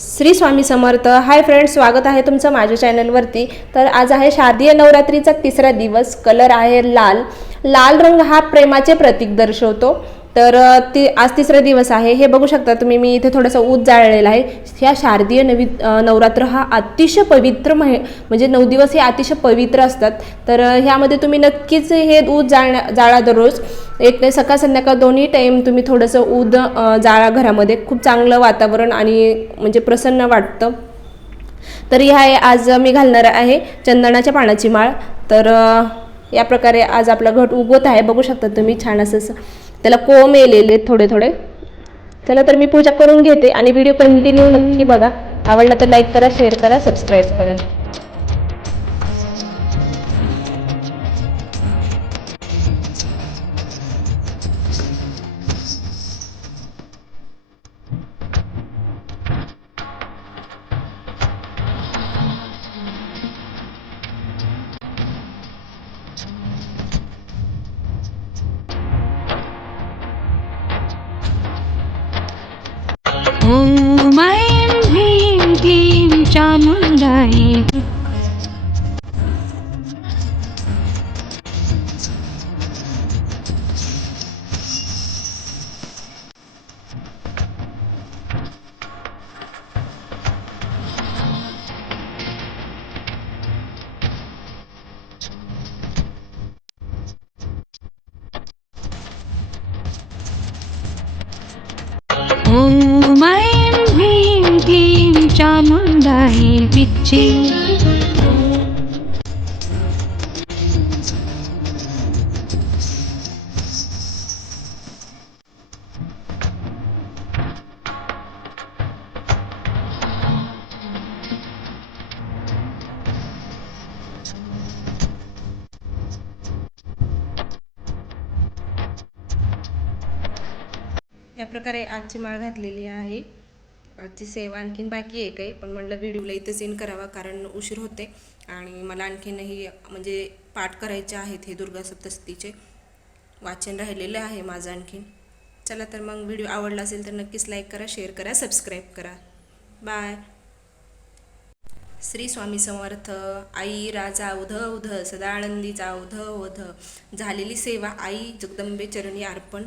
Shri Swami Samarth. Hi friends, स्वागत आहे तुमचं माझ्या चॅनलवरती. तर आज आहे शारदीय नवरात्रीचा तिसरा दिवस. कलर आहे लाल. लाल रंग हा प्रेमाचे प्रतीक दर्शवतो. तर आज तिसरा दिवस आहे. हे बघू शकता तुम्ही, मी इथे थोडासा ऊद जाळलेला आहे. ह्या शारदीय नवरात्र हा अतिशय पवित्र म्हणजे 9 दिवस हे अतिशय पवित्र असतात. तर ह्यामध्ये तुम्ही नक्कीच हे ऊद जाळा दररोज. एक सकाळ संध्याकाळ दोन्ही टाईम तुम्ही थोडंसं ऊद जाळा घरामध्ये. खूप चांगलं वातावरण आणि म्हणजे प्रसन्न वाटतं. तर ह्या आज मी घालणार आहे चंदनाच्या पानाची माळ. तर या प्रकारे आज आपला घट उगवत आहे. बघू शकता तुम्ही, छान असं त्याला कोंब येलेले थोडे थोडे. चला तर मी पूजा करून घेते आणि व्हिडिओ कंटिन्यू नक्की बघा. आवडला तर लाईक करा, शेअर करा, सबस्क्राईब करा. ॐ ऐं ह्रीं क्लीं चामुण्डायै ॐ ऐं ह्रीं क्लीं चामुण्डायै विच्चे. या प्रकारे आजची माळ घातलेली आहे. आजची सेवा आणखीन बाकी आहे काही, पण म्हटलं व्हिडिओला इथंच एंड करावा कारण उशीर होते आणि मला आणखीनही म्हणजे पाठ करायचे आहेत. हे दुर्गा सप्तशतीचे वाचन राहिलेलं आहे माझं आणखीन. चला तर मग व्हिडिओ आवडला असेल तर नक्कीच लाईक करा, शेअर करा, सबस्क्राईब करा. बाय. श्री स्वामी समर्थ. आई राजा उध उध सदानंदीचा उध ओध. झालेली सेवा आई जगदंबे चरणी अर्पण.